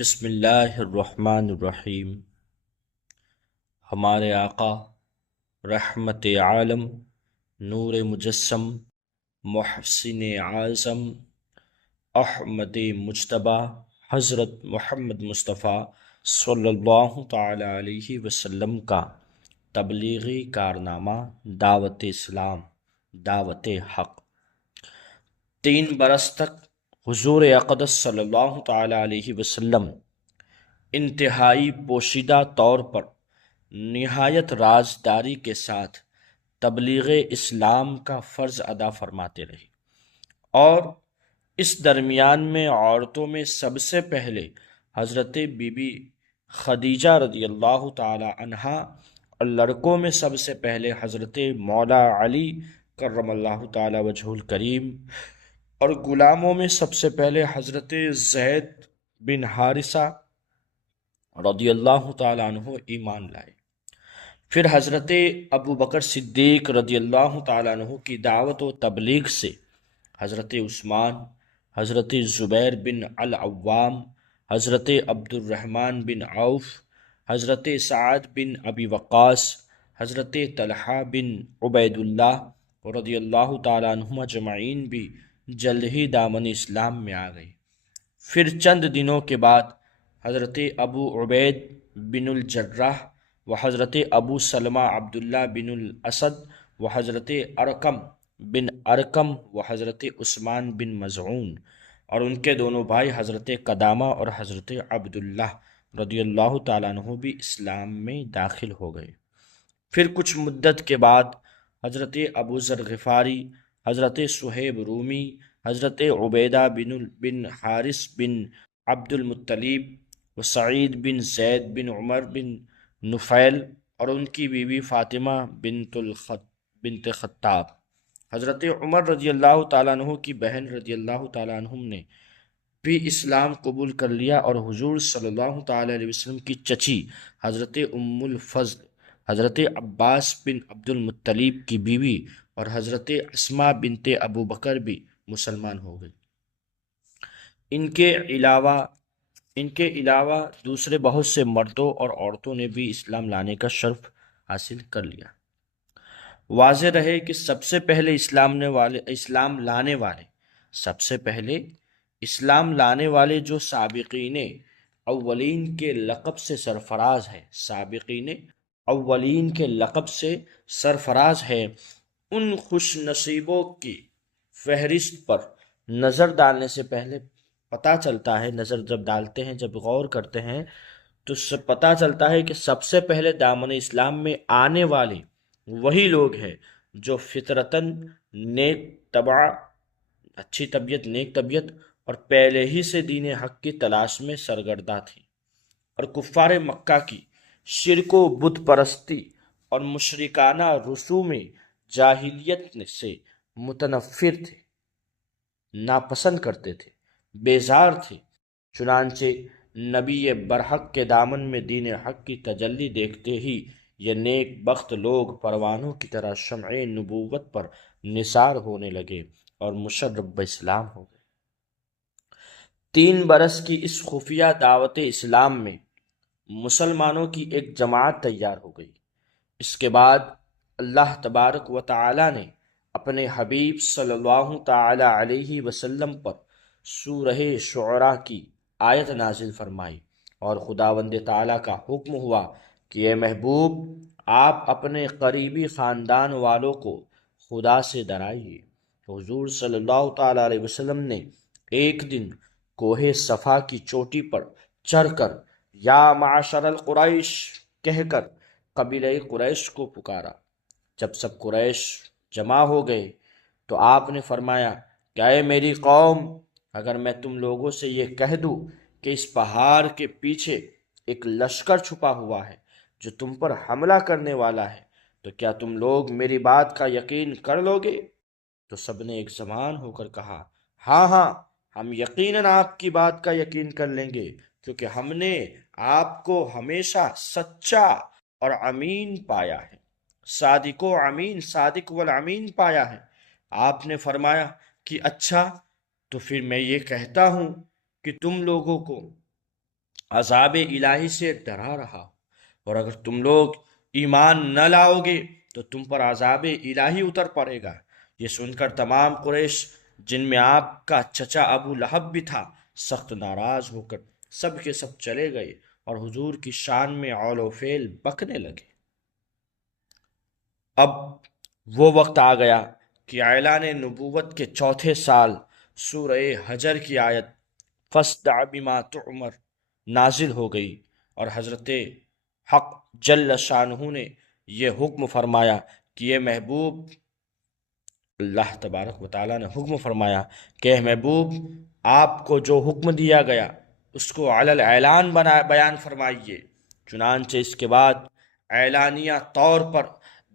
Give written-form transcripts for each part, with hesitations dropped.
بسم اللہ الرحمن الرحیم۔ ہمارے آقا رحمت عالم، نور مجسم، محسن اعظم، احمد مجتبی حضرت محمد مصطفیٰ صلی اللہ تعالی علیہ وسلم کا تبلیغی کارنامہ دعوت اسلام، دعوت حق۔ 3 برس تک حضور اقدس صلی اللہ تعالی علیہ وسلم انتہائی پوشیدہ طور پر نہایت رازداری کے ساتھ تبلیغ اسلام کا فرض ادا فرماتے رہے، اور اس درمیان میں عورتوں میں سب سے پہلے حضرت بی بی خدیجہ رضی اللہ تعالی عنہا، اور لڑکوں میں سب سے پہلے حضرت مولا علی کرم اللہ تعالی وجہ الکریم، اور غلاموں میں سب سے پہلے حضرت زید بن حارثہ رضی اللہ تعالیٰ عنہ ایمان لائے۔ پھر حضرت ابو بکر صدیق رضی اللہ تعالیٰ عنہ کی دعوت و تبلیغ سے حضرت عثمان، حضرت زبیر بن العوام، حضرت عبد الرحمن بن عوف، حضرت سعد بن ابی وقاص، حضرت طلحہ بن عبید اللہ رضی اللہ تعالیٰ عنہم اجمعین بھی جلد ہی دامن اسلام میں آ گئے۔ پھر چند دنوں کے بعد حضرت ابو عبید بن الجراح و حضرت ابو سلمہ عبداللہ بن الاسد و حضرت ارقم و حضرت عثمان بن مظعون اور ان کے دونوں بھائی حضرت قدامہ اور حضرت عبداللہ رضی اللہ تعالیٰ عنہ بھی اسلام میں داخل ہو گئے۔ پھر کچھ مدت کے بعد حضرت ابو ذر غفاری، حضرت صہیب رومی، حضرت عبیدہ بن حارث بن عبد المطلب و سعید بن زید بن عمر بن نفیل اور ان کی بیوی فاطمہ بنت خطاب، حضرت عمر رضی اللہ تعالیٰ عنہ کی بہن رضی اللہ تعالیٰ عنہم نے بھی اسلام قبول کر لیا، اور حضور صلی اللہ تعالیٰ علیہ وسلم کی چچی حضرت ام الفضل، حضرت عباس بن عبد المطلب کی بیوی اور حضرت اسماء بنت ابو بکر بھی مسلمان ہو گئی۔ ان کے علاوہ دوسرے بہت سے مردوں اور عورتوں نے بھی اسلام لانے کا شرف حاصل کر لیا۔ واضح رہے کہ سب سے پہلے اسلام لانے والے جو سابقین اولین کے لقب سے سرفراز ہے، ان خوش نصیبوں کی فہرست پر نظر ڈالنے سے پہلے پتہ چلتا ہے، نظر جب ڈالتے ہیں، جب غور کرتے ہیں تو پتہ چلتا ہے کہ سب سے پہلے دامن اسلام میں آنے والے وہی لوگ ہیں جو فطرتاً نیک طبع، اچھی طبیعت، نیک طبیعت اور پہلے ہی سے دین حق کی تلاش میں سرگرداں تھی، اور کفار مکہ کی شرک و بت پرستی اور مشرکانہ رسوم جاہلیت سے متنفر تھے، ناپسند کرتے تھے، بیزار تھے۔ چنانچہ نبی برحق کے دامن میں دین حق کی تجلی دیکھتے ہی یہ نیک بخت لوگ پروانوں کی طرح شمع نبوت پر نثار ہونے لگے اور مشرب اسلام ہو گئے۔ 3 برس کی اس خفیہ دعوت اسلام میں مسلمانوں کی ایک جماعت تیار ہو گئی۔ اس کے بعد اللہ تبارک و تعالی نے اپنے حبیب صلی اللہ تعالی علیہ وسلم پر سورہ شعراء کی آیت نازل فرمائی، اور خداوند تعالی کا حکم ہوا کہ اے محبوب، آپ اپنے قریبی خاندان والوں کو خدا سے ڈرائیے۔ حضور صلی اللہ تعالی علیہ وسلم نے ایک دن کوہ صفا کی چوٹی پر چڑھ کر یا معاشر القریش کہہ کر قبیلہ قریش کو پکارا۔ جب سب قریش جمع ہو گئے تو آپ نے فرمایا کہ اے میری قوم، اگر میں تم لوگوں سے یہ کہہ دوں کہ اس پہاڑ کے پیچھے ایک لشکر چھپا ہوا ہے جو تم پر حملہ کرنے والا ہے، تو کیا تم لوگ میری بات کا یقین کر لو گے؟ تو سب نے ایک زبان ہو کر کہا، ہاں ہاں، ہم یقیناً آپ کی بات کا یقین کر لیں گے، کیونکہ ہم نے آپ کو ہمیشہ سچا اور امین پایا ہے، صادق و امین، صادق والامین پایا ہے۔ آپ نے فرمایا کہ اچھا، تو پھر میں یہ کہتا ہوں کہ تم لوگوں کو عذاب الہی سے ڈرا رہا ہوں، اور اگر تم لوگ ایمان نہ لاؤ گے تو تم پر عذاب الہی اتر پڑے گا۔ یہ سن کر تمام قریش، جن میں آپ کا چچا ابو لہب بھی تھا، سخت ناراض ہو کر سب کے سب چلے گئے اور حضور کی شان میں اول و فیل بکنے لگے۔ اب وہ وقت آ گیا کہ اعلان نبوت کے چوتھے سال سورہ حجر کی آیت فَاصْدَعْ بِمَا تُؤْمَرُ نازل ہو گئی، اور حضرت حق جل شانہ نے یہ حکم فرمایا کہ یہ محبوب، اللہ تبارک و تعالیٰ نے حکم فرمایا کہ اے محبوب، آپ کو جو حکم دیا گیا اس کو علی الاعلان بیان فرمائیے۔ چنانچہ اس کے بعد اعلانیہ طور پر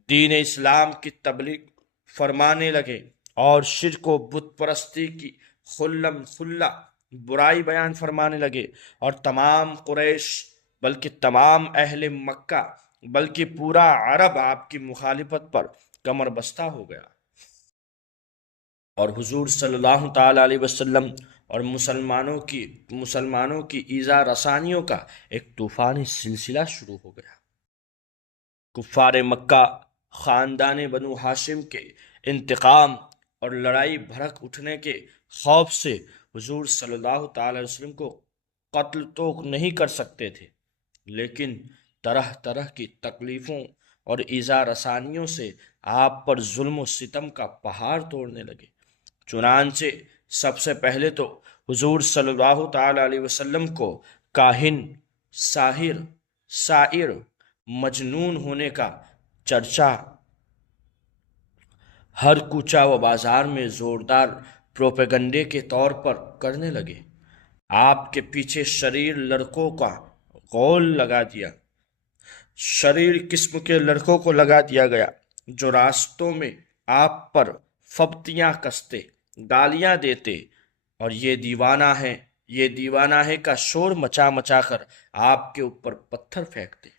دین اسلام کی تبلیغ فرمانے لگے اور شرک و بت پرستی کی خلم خلا برائی بیان فرمانے لگے، اور تمام قریش بلکہ تمام اہل مکہ بلکہ پورا عرب آپ کی مخالفت پر کمر بستہ ہو گیا، اور حضور صلی اللہ تعالی علیہ وسلم اور مسلمانوں کی ایذا رسانیوں کا ایک طوفانی سلسلہ شروع ہو گیا۔ کفار مکہ خاندان بنو ہاشم کے انتقام اور لڑائی بھڑک اٹھنے کے خوف سے حضور صلی اللہ تعالی علیہ وسلم کو قتل تو نہیں کر سکتے تھے، لیکن طرح طرح کی تکلیفوں اور ایذا رسانیوں سے آپ پر ظلم و ستم کا پہاڑ توڑنے لگے۔ چنانچہ سب سے پہلے تو حضور صلی اللہ تعالی علیہ وسلم کو کاہن، ساحر، شاعر، مجنون ہونے کا چرچا ہر کوچہ و بازار میں زوردار پروپیگنڈے کے طور پر کرنے لگے۔ آپ کے پیچھے شریر لڑکوں کا غول لگا دیا، شریر قسم کے لڑکوں کو لگا دیا گیا جو راستوں میں آپ پر فبتیاں کستے، گالیاں دیتے اور یہ دیوانہ ہے کا شور مچا مچا کر آپ کے اوپر پتھر پھینکتے۔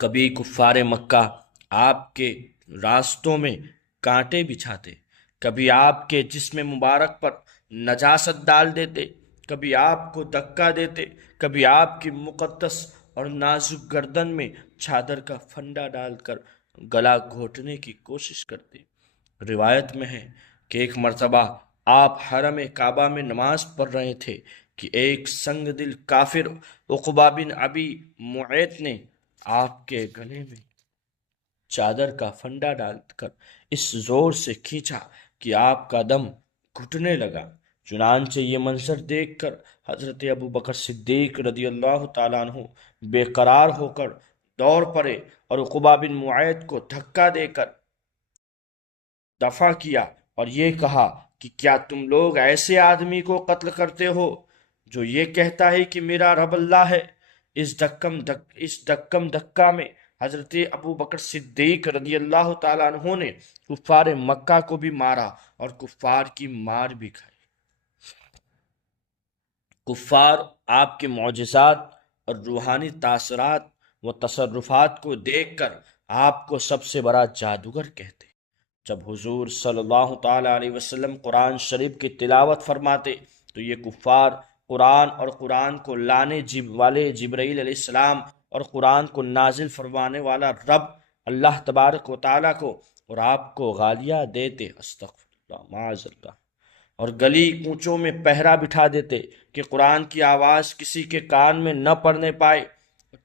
کبھی کفار مکہ آپ کے راستوں میں کانٹے بچھاتے، کبھی آپ کے جسم مبارک پر نجاست ڈال دیتے، کبھی آپ کو دھکا دیتے، کبھی آپ کی مقدس اور نازک گردن میں چادر کا پھندا ڈال کر گلا گھونٹنے کی کوشش کرتے۔ روایت میں ہے کہ ایک مرتبہ آپ حرم کعبہ میں نماز پڑھ رہے تھے کہ ایک سنگ دل کافر عقبہ بن ابی معیط نے آپ کے گلے میں چادر کا پھندا ڈال کر اس زور سے کھینچا کہ آپ کا دم گھٹنے لگا۔ چنانچہ یہ منظر دیکھ کر حضرت ابو بکر صدیق رضی اللہ تعالیٰ عنہ بے قرار ہو کر دوڑ پڑے اور عقبہ بن معیط کو دھکا دے کر دفع کیا اور یہ کہا کہ کیا تم لوگ ایسے آدمی کو قتل کرتے ہو جو یہ کہتا ہے کہ میرا رب اللہ ہے؟ اس دھکم دھکا میں حضرت ابو بکر صدیق رضی اللہ تعالیٰ عنہ نے کفار مکہ کو بھی مارا اور کفار کی مار بھی کھائی۔ کفار آپ کے معجزات اور روحانی تاثرات و تصرفات کو دیکھ کر آپ کو سب سے بڑا جادوگر کہتے۔ جب حضور صلی اللہ تعالی علیہ وسلم قرآن شریف کی تلاوت فرماتے تو یہ کفار قرآن اور قرآن کو لانے والے جبرائیل علیہ السلام اور قرآن کو نازل فرمانے والا رب اللہ تبارک و تعالیٰ کو اور آپ کو گالیاں دیتے، استغفر اللہ معاذ اللہ، اور گلی کوچوں میں پہرا بٹھا دیتے کہ قرآن کی آواز کسی کے کان میں نہ پڑنے پائے،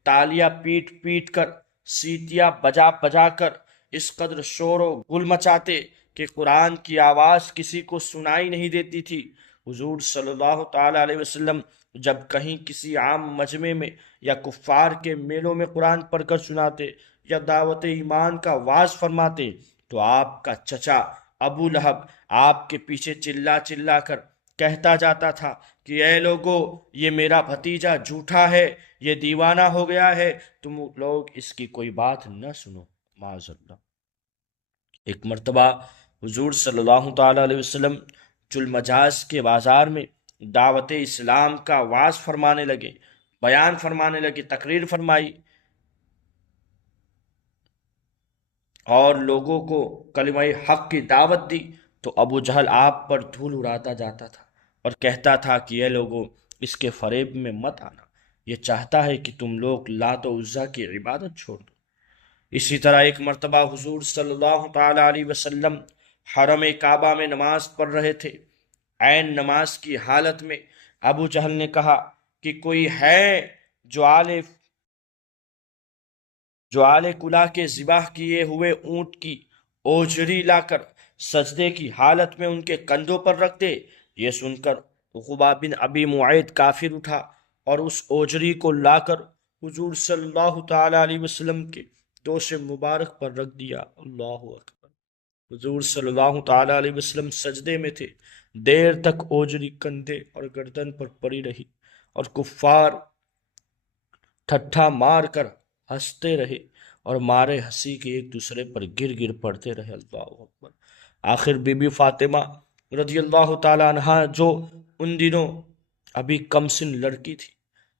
تالیاں پیٹ پیٹ کر، سیٹیاں بجا بجا کر اس قدر شور و گل مچاتے کہ قرآن کی آواز کسی کو سنائی نہیں دیتی تھی۔ حضور صلی اللہ تعالی علیہ وسلم جب کہیں کسی عام مجمع میں یا کفار کے میلوں میں قرآن پڑھ کر سناتے یا دعوت ایمان کا وعظ فرماتے تو آپ کا چچا ابو لہب آپ کے پیچھے چلا چلا کر کہتا جاتا تھا کہ اے لوگو، یہ میرا بھتیجا جھوٹا ہے، یہ دیوانہ ہو گیا ہے، تم لوگ اس کی کوئی بات نہ سنو، معاذ اللہ۔ ایک مرتبہ حضور صلی اللہ تعالی علیہ وسلم چلمجاز کے بازار میں دعوت اسلام کا وعظ فرمانے لگے، بیان فرمانے لگے، تقریر فرمائی اور لوگوں کو کلمہ حق کی دعوت دی تو ابو جہل آپ پر دھول اڑاتا جاتا تھا اور کہتا تھا کہ اے لوگوں، اس کے فریب میں مت آنا، یہ چاہتا ہے کہ تم لوگ لات و عزا کی عبادت چھوڑ دو۔ اسی طرح ایک مرتبہ حضور صلی اللہ تعالی علیہ وسلم حرم کعبہ میں نماز پڑھ رہے تھے۔ عین نماز کی حالت میں ابو جہل نے کہا کہ کوئی ہے جو آلے کلا کے ذبح کیے ہوئے اونٹ کی اوجری لا کر سجدے کی حالت میں ان کے کندھوں پر رکھ دے۔ یہ سن کر عقبہ بن ابی معیط کافر اٹھا اور اس اوجری کو لا کر حضور صلی اللہ تعالی علیہ وسلم کے دوش مبارک پر رکھ دیا۔ اللہ اکبر۔ حضور صلی اللہ تعالی علیہ وسلم سجدے میں تھے، دیر تک اوجری کندھے اور گردن پر پڑی رہی اور کفار ٹھٹھا مار کر ہنستے رہے اور مارے ہنسی کے ایک دوسرے پر گر گر پڑتے رہے۔ اللہ اکبر۔ آخر بی بی فاطمہ رضی اللہ تعالی عنہا، جو ان دنوں ابھی کم سن لڑکی تھی،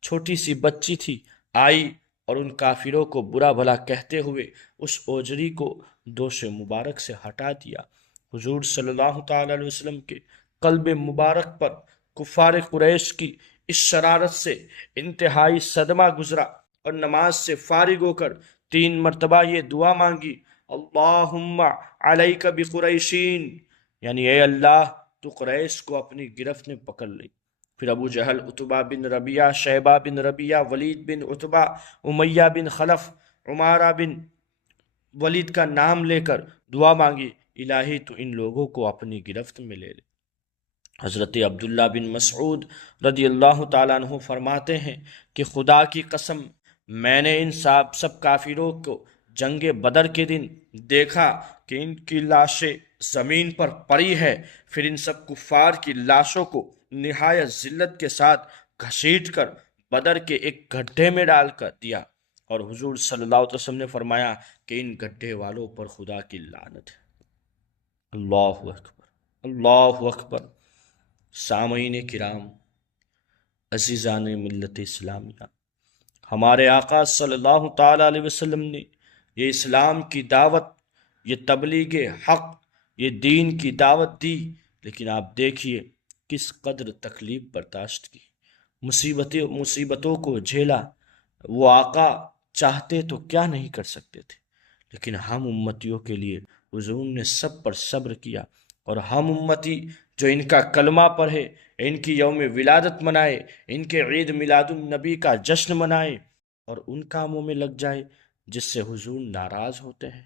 چھوٹی سی بچی تھی، آئی اور ان کافروں کو برا بھلا کہتے ہوئے اس اوجری کو دوش مبارک سے ہٹا دیا۔ حضور صلی اللہ تعالی علیہ وسلم کے قلب مبارک پر کفار قریش کی اس شرارت سے انتہائی صدمہ گزرا اور نماز سے فارغ ہو کر 3 مرتبہ یہ دعا مانگی، اللہم علیک بقریشین، یعنی اے اللہ تو قریش کو اپنی گرفت میں پکڑ لے۔ پھر ابو جہل، عتبہ بن ربیعہ، شیبہ بن ربیعہ، ولید بن عتبہ، امیہ بن خلف، عمارہ بن ولید کا نام لے کر دعا مانگی، الہی تو ان لوگوں کو اپنی گرفت میں لے لے۔ حضرت عبداللہ بن مسعود رضی اللہ تعالیٰ عنہ فرماتے ہیں کہ خدا کی قسم میں نے ان سب کافروں کو جنگ بدر کے دن دیکھا کہ ان کی لاشیں زمین پر پڑی ہے، پھر ان سب کفار کی لاشوں کو نہایت ذلت کے ساتھ گھسیٹ کر بدر کے ایک گڈھے میں ڈال کر دیا، اور حضور صلی اللہ علیہ وسلم نے فرمایا کہ ان گڈھے والوں پر خدا کی لعنت ہے۔ اللہ اکبر، اللہ اکبر۔ سامعین کرام، عزیزان ملت اسلامیہ، ہمارے آقا صلی اللہ تعالی علیہ وسلم نے یہ اسلام کی دعوت، یہ تبلیغ حق، یہ دین کی دعوت دی، لیکن آپ دیکھیے کس قدر تکلیف برداشت کی، مصیبتوں کو جھیلا۔ وہ آقا چاہتے تو کیا نہیں کر سکتے تھے، لیکن ہم امتیوں کے لیے حضور نے سب پر صبر کیا، اور ہم امتی جو ان کا کلمہ پڑھے، ان کی یوم ولادت منائے، ان کے عید میلاد النبی کا جشن منائے، اور ان کاموں میں لگ جائے جس سے حضور ناراض ہوتے ہیں،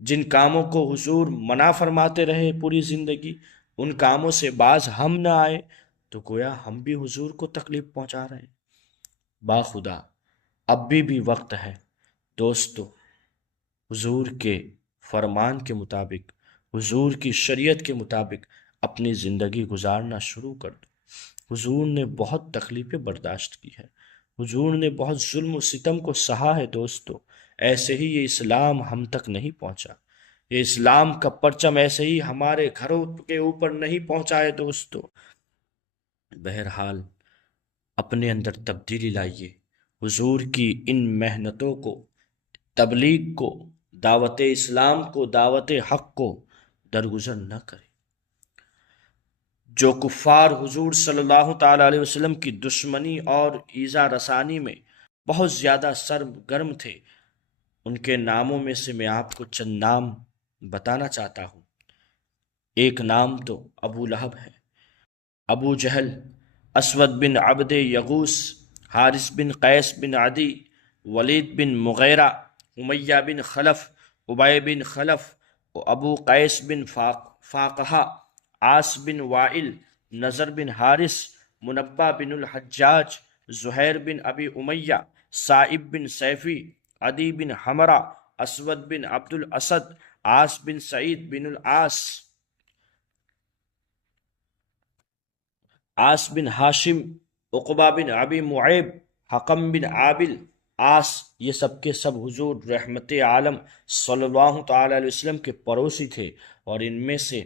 جن کاموں کو حضور منع فرماتے رہے پوری زندگی، ان کاموں سے باز ہم نہ آئے تو گویا ہم بھی حضور کو تکلیف پہنچا رہے ہیں۔ باخدا اب بھی وقت ہے دوستو، حضور کے فرمان کے مطابق، حضور کی شریعت کے مطابق اپنی زندگی گزارنا شروع کر دو۔ حضور نے بہت تکلیفیں برداشت کی ہے، حضور نے بہت ظلم و ستم کو سہا ہے دوستو، ایسے ہی یہ اسلام ہم تک نہیں پہنچا، یہ اسلام کا پرچم ایسے ہی ہمارے گھروں کے اوپر نہیں پہنچا ہے دوستو۔ بہرحال اپنے اندر تبدیلی لائیے، حضور کی ان محنتوں کو، تبلیغ کو، دعوت اسلام کو، دعوت حق کو درگزر نہ کریں۔ جو کفار حضور صلی اللہ تعالی علیہ وسلم کی دشمنی اور ایذا رسانی میں بہت زیادہ سرگرم تھے، ان کے ناموں میں سے میں آپ کو چند نام بتانا چاہتا ہوں۔ ایک نام تو ابو لہب ہے، ابو جہل، اسود بن عبد یغوث، حارث بن قیس بن عدی، ولید بن مغیرہ، امیہ بن خلف، ابی بن خلف، ابو قیس بن فاقہ، عاص بن وائل، نضر بن حارث، منبہ بن الحجاج، زہیر بن ابی امیہ، صائب بن سیفی، عدی بن حمرہ، اسود بن عبد الاسد، عاص بن سعید بن العاص، عاص بن ہاشم، عقبہ بن ابی معیب، حکم بن عابل، عاص، یہ سب کے سب حضور رحمت عالم صلی اللہ تعالی علیہ وسلم کے پڑوسی تھے، اور ان میں سے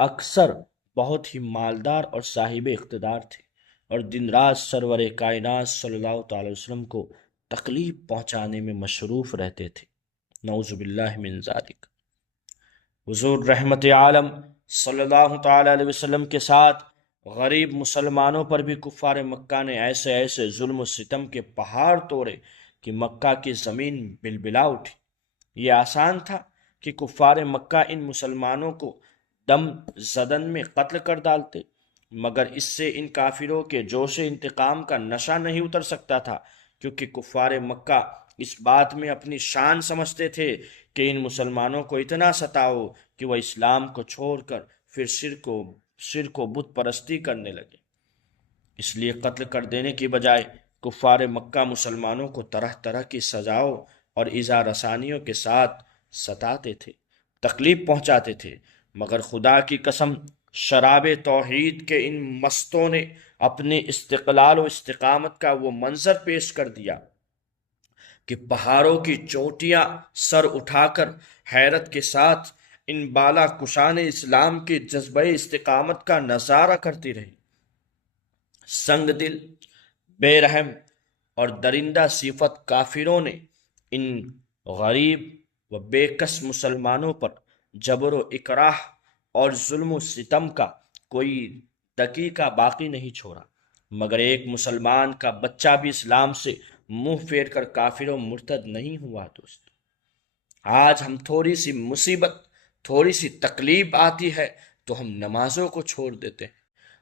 اکثر بہت ہی مالدار اور صاحب اقتدار تھے، اور دن رات سرور کائنات صلی اللہ تعالی وسلم کو تکلیف پہنچانے میں مصروف رہتے تھے، نعوذ باللہ من ذالک۔ حضور رحمت عالم صلی اللہ تعالی علیہ وسلم کے ساتھ غریب مسلمانوں پر بھی کفار مکہ نے ایسے ایسے ظلم و ستم کے پہاڑ توڑے کہ مکہ کی زمین بلبلا اٹھی۔ یہ آسان تھا کہ کفار مکہ ان مسلمانوں کو دم زدن میں قتل کر ڈالتے، مگر اس سے ان کافروں کے جوش انتقام کا نشہ نہیں اتر سکتا تھا، کیونکہ کفار مکہ اس بات میں اپنی شان سمجھتے تھے کہ ان مسلمانوں کو اتنا ستاؤ کہ وہ اسلام کو چھوڑ کر پھر شرک و بت پرستی کرنے لگے۔ اس لیے قتل کر دینے کی بجائے کفار مکہ مسلمانوں کو طرح طرح کی سزاؤں اور ایذا رسانیوں کے ساتھ ستاتے تھے، تکلیف پہنچاتے تھے، مگر خدا کی قسم شراب توحید کے ان مستوں نے اپنے استقلال و استقامت کا وہ منظر پیش کر دیا کہ پہاڑوں کی چوٹیاں سر اٹھا کر حیرت کے ساتھ ان بالا کشان اسلام کے جذبہ استقامت کا نظارہ کرتی رہی۔ سنگ دل، بے رحم اور درندہ صفت کافروں نے ان غریب و بے کس مسلمانوں پر جبر و اکراہ اور ظلم و ستم کا کوئی دقیقہ باقی نہیں چھوڑا، مگر ایک مسلمان کا بچہ بھی اسلام سے منہ پھیر کر کافر و مرتد نہیں ہوا۔ دوست، آج ہم تھوڑی سی مصیبت، تھوڑی سی تکلیف آتی ہے تو ہم نمازوں کو چھوڑ دیتے ہیں،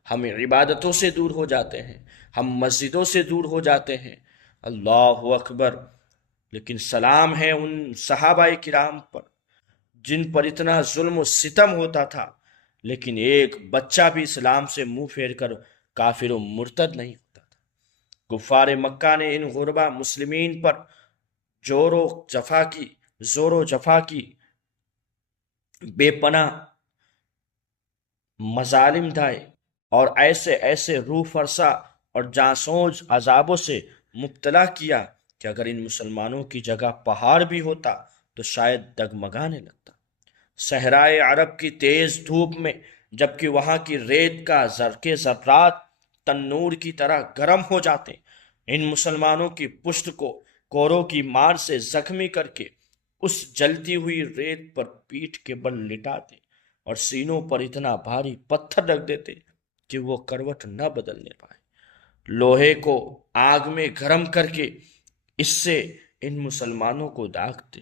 ہم عبادتوں سے دور ہو جاتے ہیں، ہم مسجدوں سے دور ہو جاتے ہیں۔ اللہ اکبر! لیکن سلام ہے ان صحابہ کرام پر جن پر اتنا ظلم و ستم ہوتا تھا، لیکن ایک بچہ بھی اسلام سے منہ پھیر کر کافر و مرتد نہیں ہوتا تھا۔ کفار مکہ نے ان غربا مسلمین پر زور و جفا کی بے پناہ مظالم ڈھائے اور ایسے ایسے روح فرسا اور جانسوز عذابوں سے مبتلا کیا کہ اگر ان مسلمانوں کی جگہ پہاڑ بھی ہوتا تو شاید ڈگمگانے لگتا۔ صحرائے عرب کی تیز دھوپ میں جبکہ وہاں کی ریت کا کے ذرات تنور کی طرح گرم ہو جاتے، ان مسلمانوں کی پشت کو کوروں کی مار سے زخمی کر کے اس جلتی ہوئی ریت پر پیٹھ کے بل لٹاتے اور سینوں پر اتنا بھاری پتھر رکھ دیتے کہ وہ کروٹ نہ بدلنے پائے۔ لوہے کو آگ میں گرم کر کے اس سے ان مسلمانوں کو داغتے،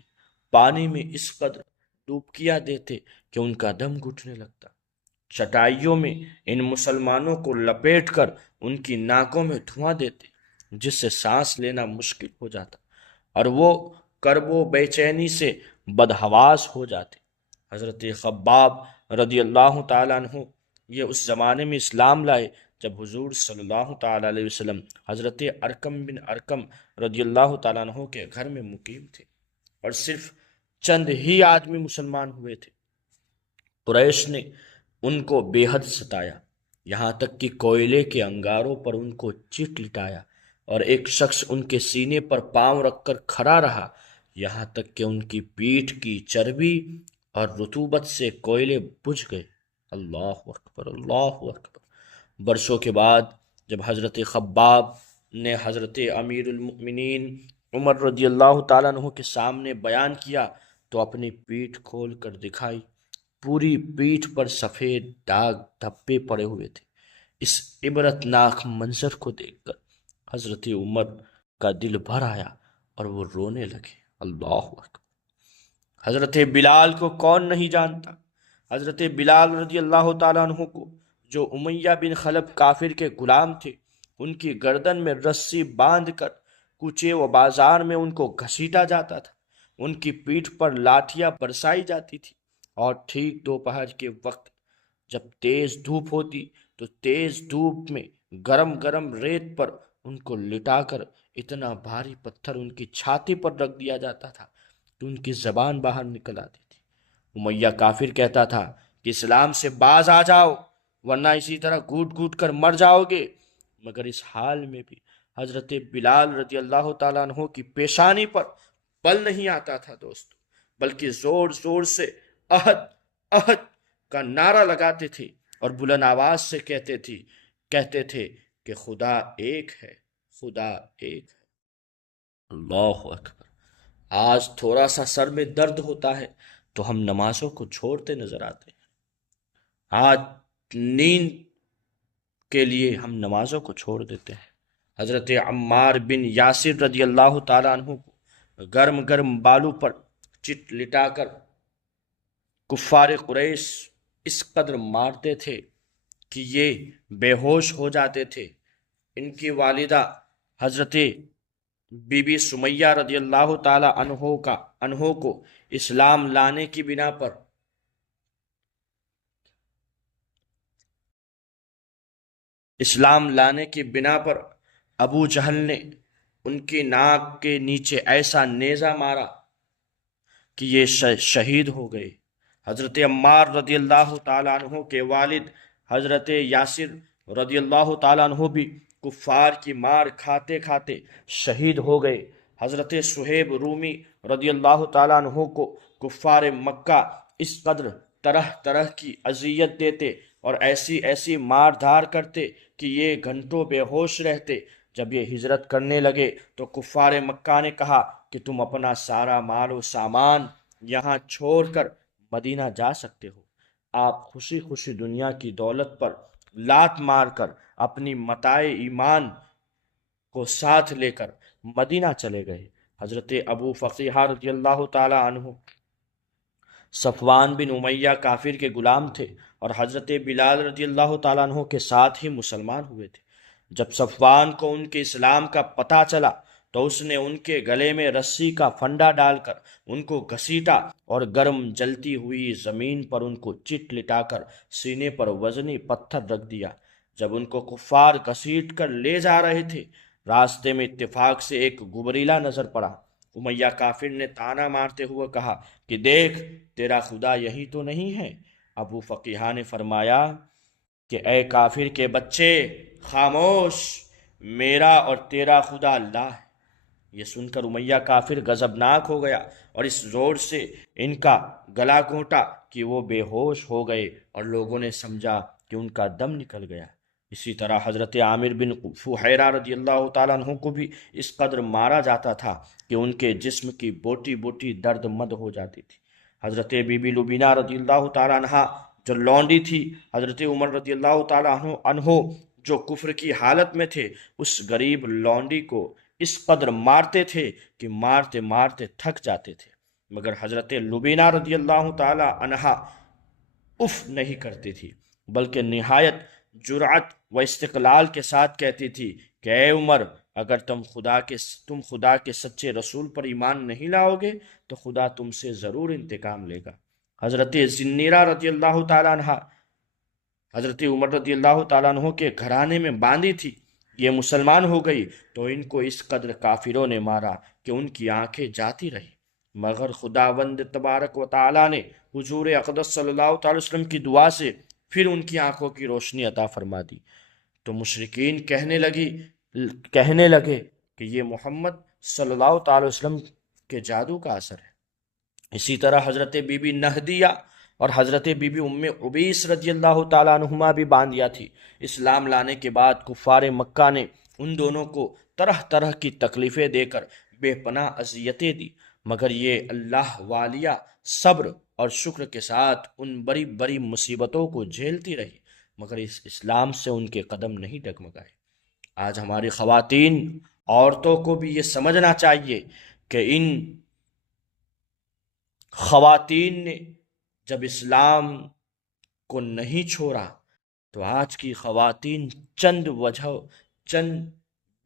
پانی میں اس قدر ڈوبکیاں دیتے کہ ان کا دم گھٹنے لگتا۔ چٹائیوں میں ان مسلمانوں کو لپیٹ کر ان کی ناکوں میں دھواں دیتے جس سے سانس لینا مشکل ہو جاتا اور وہ کرب و بے چینی سے بدحواس ہو جاتے۔ حضرت خباب رضی اللہ تعالیٰ عنہ یہ اس زمانے میں اسلام لائے جب حضور صلی اللہ تعالیٰ علیہ وسلم حضرت ارقم بن ارقم رضی اللہ تعالیٰ عنہ کے گھر میں مقیم تھے اور صرف چند ہی آدمی مسلمان ہوئے تھے۔ قریش نے ان کو بے حد ستایا، یہاں تک کہ کوئلے کے انگاروں پر ان کو چیٹ لٹایا اور ایک شخص ان کے سینے پر پاؤں رکھ کر کھڑا رہا، یہاں تک کہ ان کی پیٹھ کی چربی اور رطوبت سے کوئلے بجھ گئے۔ اللہ اکبر! اللہ اکبر! برسوں کے بعد جب حضرت خباب نے حضرت امیر المؤمنین عمر رضی اللہ تعالیٰ عنہ کے سامنے بیان کیا تو اپنی پیٹھ کھول کر دکھائی، پوری پیٹھ پر سفید داغ دھبے پڑے ہوئے تھے۔ اس عبرتناک منظر کو دیکھ کر حضرت عمر کا دل بھر آیا اور وہ رونے لگے۔ اللہ اکبر! حضرت بلال کو کون نہیں جانتا؟ حضرت بلال رضی اللہ تعالیٰ عنہ کو جو امیہ بن خلف کافر کے غلام تھے، ان کی گردن میں رسی باندھ کر کوچے و بازار میں ان کو گھسیٹا جاتا تھا، ان کی پیٹھ پر لاٹھیاں برسائی جاتی تھی، اور ٹھیک دوپہر کے وقت جب تیز دھوپ ہوتی تو تیز دھوپ میں گرم گرم ریت پر ان کو لٹا کر اتنا بھاری پتھر ان کی چھاتی پر رکھ دیا جاتا تھا کہ ان کی زبان باہر نکل آتی تھی۔ امیہ کافر کہتا تھا کہ اسلام سے باز آ جاؤ ورنہ اسی طرح گھوٹ گھوٹ کر مر جاؤ گے، مگر اس حال میں بھی حضرت بلال رضی اللہ تعالیٰ عنہ کی پیشانی پر بل نہیں آتا تھا دوست، بلکہ زور زور سے احد احد کا نعرہ لگاتے تھے اور بلند آواز سے کہتے تھے کہ خدا ایک ہے، خدا ایک ہے۔ اللہ اکبر! آج تھوڑا سا سر میں درد ہوتا ہے تو ہم نمازوں کو چھوڑتے نظر آتے ہیں۔ آج نیند کے لیے ہم نمازوں کو چھوڑ دیتے ہیں۔ حضرت عمار بن یاسر رضی اللہ تعالیٰ عنہ کو گرم گرم بالوں پر چٹ لٹا کر کفار قریش اس قدر مارتے تھے کہ یہ بے ہوش ہو جاتے تھے۔ ان کی والدہ حضرت بی بی سمیہ رضی اللہ تعالی عنہ کو اسلام لانے کی بنا پر ابو جہل نے ان کی ناک کے نیچے ایسا نیزہ مارا کہ یہ شہید ہو گئے۔ حضرت عمار رضی اللہ تعالیٰ عنہ کے والد حضرت یاسر رضی اللہ تعالیٰ عنہ بھی کفار کی مار کھاتے کھاتے شہید ہو گئے۔ حضرت صہیب رومی رضی اللہ تعالیٰ عنہ کو کفار مکہ اس قدر طرح طرح کی اذیت دیتے اور ایسی ایسی مار دھار کرتے کہ یہ گھنٹوں بے ہوش رہتے۔ جب یہ ہجرت کرنے لگے تو کفار مکہ نے کہا کہ تم اپنا سارا مال و سامان یہاں چھوڑ کر مدینہ جا سکتے ہو۔ آپ خوشی خوشی دنیا کی دولت پر لات مار کر اپنی متاع ایمان کو ساتھ لے کر مدینہ چلے گئے۔ حضرت ابو فقیہ رضی اللہ تعالی عنہ صفوان بن امیہ کافر کے غلام تھے اور حضرت بلال رضی اللہ تعالیٰ عنہ کے ساتھ ہی مسلمان ہوئے تھے۔ جب صفوان کو ان کے اسلام کا پتہ چلا تو اس نے ان کے گلے میں رسی کا پھندا ڈال کر ان کو گھسیٹا اور گرم جلتی ہوئی زمین پر ان کو چٹ لٹا کر سینے پر وزنی پتھر رکھ دیا۔ جب ان کو کفار گھسیٹ کر لے جا رہے تھے، راستے میں اتفاق سے ایک گبریلا نظر پڑا۔ امیہ کافر نے طعنہ مارتے ہوئے کہا کہ دیکھ، تیرا خدا یہی تو نہیں ہے؟ ابو فقیہ نے فرمایا کہ اے کافر کے بچے، خاموش، میرا اور تیرا خدا اللہ ہے۔ یہ سن کر امیہ کافر غضبناک ہو گیا اور اس زور سے ان کا گلا گھونٹا کہ وہ بے ہوش ہو گئے اور لوگوں نے سمجھا کہ ان کا دم نکل گیا۔ اسی طرح حضرت عامر بن فہیرہ رضی اللہ تعالیٰ عنہ کو بھی اس قدر مارا جاتا تھا کہ ان کے جسم کی بوٹی بوٹی درد مند ہو جاتی تھی۔ حضرت بی بی لبینہ رضی اللہ تعالیٰ عنہ جو لونڈی تھی، حضرت عمر رضی اللہ تعالیٰ عنہ جو کفر کی حالت میں تھے، اس غریب لونڈی کو اس قدر مارتے تھے کہ مارتے مارتے تھک جاتے تھے، مگر حضرت لبینہ رضی اللہ تعالیٰ عنہ اف نہیں کرتی تھی، بلکہ نہایت جرأت و استقلال کے ساتھ کہتی تھی کہ اے عمر، اگر تم خدا کے سچے رسول پر ایمان نہیں لاؤ گے تو خدا تم سے ضرور انتقام لے گا۔ حضرت زنیرہ رضی اللہ تعالیٰ عنہ حضرت عمر رضی اللہ تعالیٰ عنہ کے گھرانے میں باندھی تھی، یہ مسلمان ہو گئی تو ان کو اس قدر کافروں نے مارا کہ ان کی آنکھیں جاتی رہی، مگر خداوند تبارک و تعالیٰ نے حضور اقدس صلی اللہ تعالی وسلم کی دعا سے پھر ان کی آنکھوں کی روشنی عطا فرما دی۔ تو مشرکین کہنے لگے کہ یہ محمد صلی اللہ تعالی وسلم کے جادو کا اثر ہے۔ اسی طرح حضرت بی بی نہدیہ اور حضرت بی بی ام عبیس رضی اللہ تعالیٰ عنہما بھی باندھیا تھی۔ اسلام لانے کے بعد کفار مکہ نے ان دونوں کو طرح طرح کی تکلیفیں دے کر بے پناہ اذیتیں دی، مگر یہ اللہ والیہ صبر اور شکر کے ساتھ ان بڑی بڑی مصیبتوں کو جھیلتی رہی، مگر اس اسلام سے ان کے قدم نہیں ڈگمگائے۔ آج ہماری خواتین، عورتوں کو بھی یہ سمجھنا چاہیے کہ ان خواتین نے جب اسلام کو نہیں چھوڑا تو آج کی خواتین چند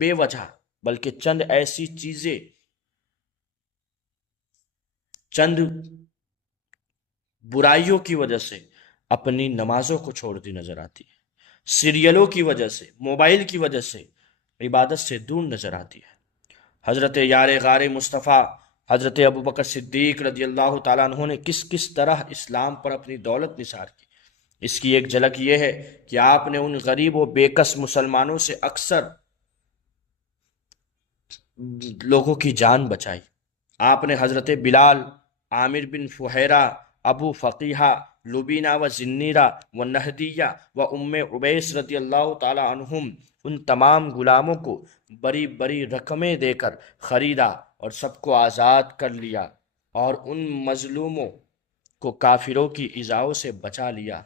بے وجہ بلکہ چند ایسی چیزیں، چند برائیوں کی وجہ سے اپنی نمازوں کو چھوڑتی نظر آتی ہے، سیریلوں کی وجہ سے، موبائل کی وجہ سے عبادت سے دور نظر آتی ہے۔ حضرت یار غار مصطفیٰ حضرت ابوبکر صدیق رضی اللہ تعالیٰ عنہ نے کس طرح اسلام پر اپنی دولت نثار کی، اس کی ایک جھلک یہ ہے کہ آپ نے ان غریب و بے کس مسلمانوں سے اکثر لوگوں کی جان بچائی۔ آپ نے حضرت بلال، عامر بن فہیرہ، ابو فقیہ، لبینہ و زنیرہ و نہدیہ و ام عبیس رضی اللہ تعالی عنہم، ان تمام غلاموں کو بڑی بڑی رقمیں دے کر خریدا اور سب کو آزاد کر لیا اور ان مظلوموں کو کافروں کی ایذاؤں سے بچا لیا۔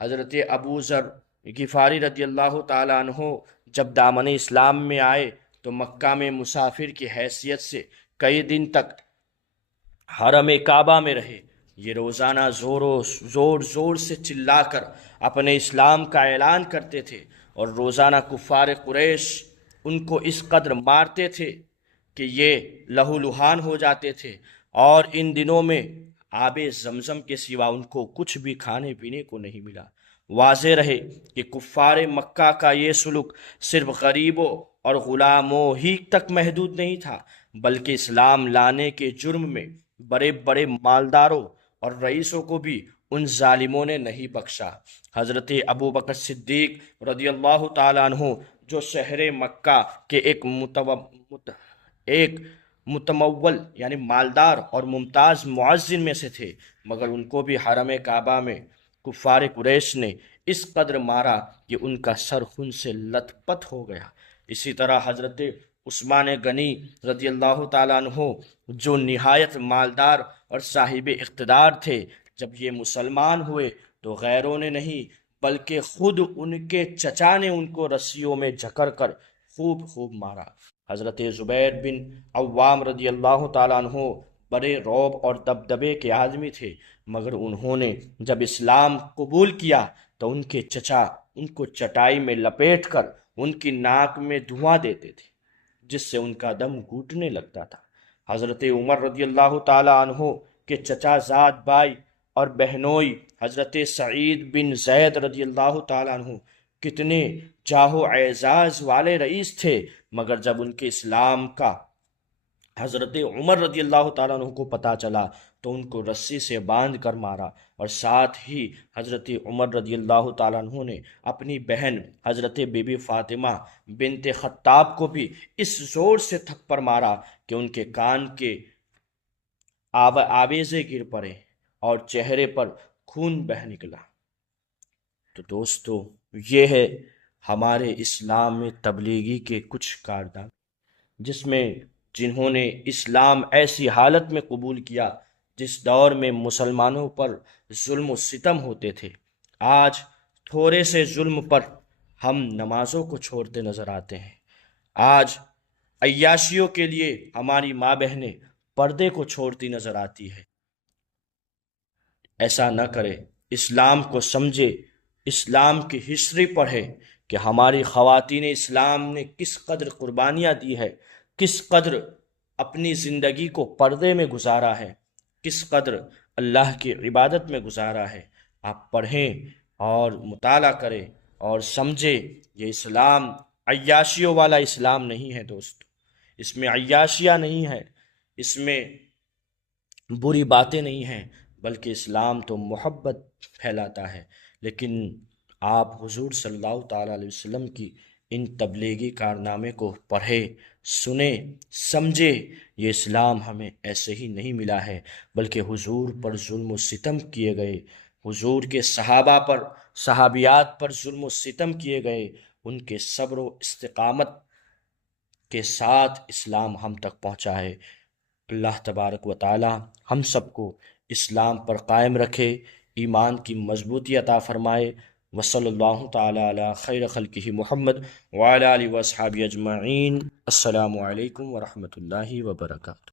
حضرت ابو ذر غفاری رضی اللہ تعالیٰ عنہ جب دامن اسلام میں آئے تو مکہ میں مسافر کی حیثیت سے کئی دن تک حرم کعبہ میں رہے۔ یہ روزانہ زور زور سے چلا کر اپنے اسلام کا اعلان کرتے تھے، اور روزانہ کفار قریش ان کو اس قدر مارتے تھے کہ یہ لہو لہان ہو جاتے تھے، اور ان دنوں میں آب زمزم کے سوا ان کو کچھ بھی کھانے پینے کو نہیں ملا۔ واضح رہے کہ کفار مکہ کا یہ سلوک صرف غریبوں اور غلاموں ہی تک محدود نہیں تھا، بلکہ اسلام لانے کے جرم میں بڑے بڑے مالداروں اور رئیسوں کو بھی ان ظالموں نے نہیں بخشا۔ حضرت ابو بکر صدیق رضی اللہ تعالیٰ عنہ جو شہر مکہ کے ایک متمول یعنی مالدار اور ممتاز معزن میں سے تھے، مگر ان کو بھی حرم کعبہ میں کفار قریش نے اس قدر مارا کہ ان کا سر خون سے لت پت ہو گیا۔ اسی طرح حضرت عثمان غنی رضی اللہ تعالیٰ عنہ جو نہایت مالدار اور صاحب اقتدار تھے، جب یہ مسلمان ہوئے تو غیروں نے نہیں بلکہ خود ان کے چچا نے ان کو رسیوں میں جکڑ کر خوب مارا۔ حضرت زبیر بن عوام رضی اللہ تعالیٰ عنہ بڑے رعب اور دبدبے کے آدمی تھے، مگر انہوں نے جب اسلام قبول کیا تو ان کے چچا ان کو چٹائی میں لپیٹ کر ان کی ناک میں دھواں دیتے تھے، جس سے ان کا دم گھٹنے لگتا تھا۔ حضرت عمر رضی اللہ تعالیٰ عنہ کے چچا زاد بھائی اور بہنوئی حضرت سعید بن زید رضی اللہ تعالیٰ عنہ کتنے جاہ و اعزاز والے رئیس تھے، مگر جب ان کے اسلام کا حضرت عمر رضی اللہ تعالیٰ عنہ کو پتہ چلا تو ان کو رسی سے باندھ کر مارا، اور ساتھ ہی حضرت عمر رضی اللہ تعالیٰ عنہ نے اپنی بہن حضرت بی بی فاطمہ بنت خطاب کو بھی اس زور سے تھپڑ مارا کہ ان کے کان کے آویزے گر پڑے اور چہرے پر خون بہہ نکلا۔ تو دوستو، یہ ہے ہمارے اسلام میں تبلیغی کے کچھ کارنامے، جنہوں نے اسلام ایسی حالت میں قبول کیا جس دور میں مسلمانوں پر ظلم و ستم ہوتے تھے۔ آج تھوڑے سے ظلم پر ہم نمازوں کو چھوڑتے نظر آتے ہیں۔ آج عیاشیوں کے لیے ہماری ماں بہنیں پردے کو چھوڑتی نظر آتی ہے۔ ایسا نہ کرے، اسلام کو سمجھے، اسلام کی ہسٹری پڑھے کہ ہماری خواتین اسلام نے کس قدر قربانیاں دی ہے، کس قدر اپنی زندگی کو پردے میں گزارا ہے، کس قدر اللہ کی عبادت میں گزارا ہے۔ آپ پڑھیں اور مطالعہ کریں اور سمجھیں، یہ اسلام عیاشیوں والا اسلام نہیں ہے دوست، اس میں عیاشیاں نہیں ہے، اس میں بری باتیں نہیں ہیں، بلکہ اسلام تو محبت پھیلاتا ہے۔ لیکن آپ حضور صلی اللہ تعالیٰ علیہ وسلم کی ان تبلیغی کارنامے کو پڑھیں، سنیں، سمجھیں۔ یہ اسلام ہمیں ایسے ہی نہیں ملا ہے، بلکہ حضور پر ظلم و ستم کیے گئے، حضور کے صحابہ پر، صحابیات پر ظلم و ستم کیے گئے، ان کے صبر و استقامت کے ساتھ اسلام ہم تک پہنچا ہے۔ اللہ تبارک و تعالی ہم سب کو اسلام پر قائم رکھے، ایمان کی مضبوطی عطا فرمائے۔ وصلی اللہ تعالی علی خیر خلقہ محمد وعلی آلہ واصحابہ اجمعین۔ السلام علیکم ورحمۃ اللہ وبرکاتہ۔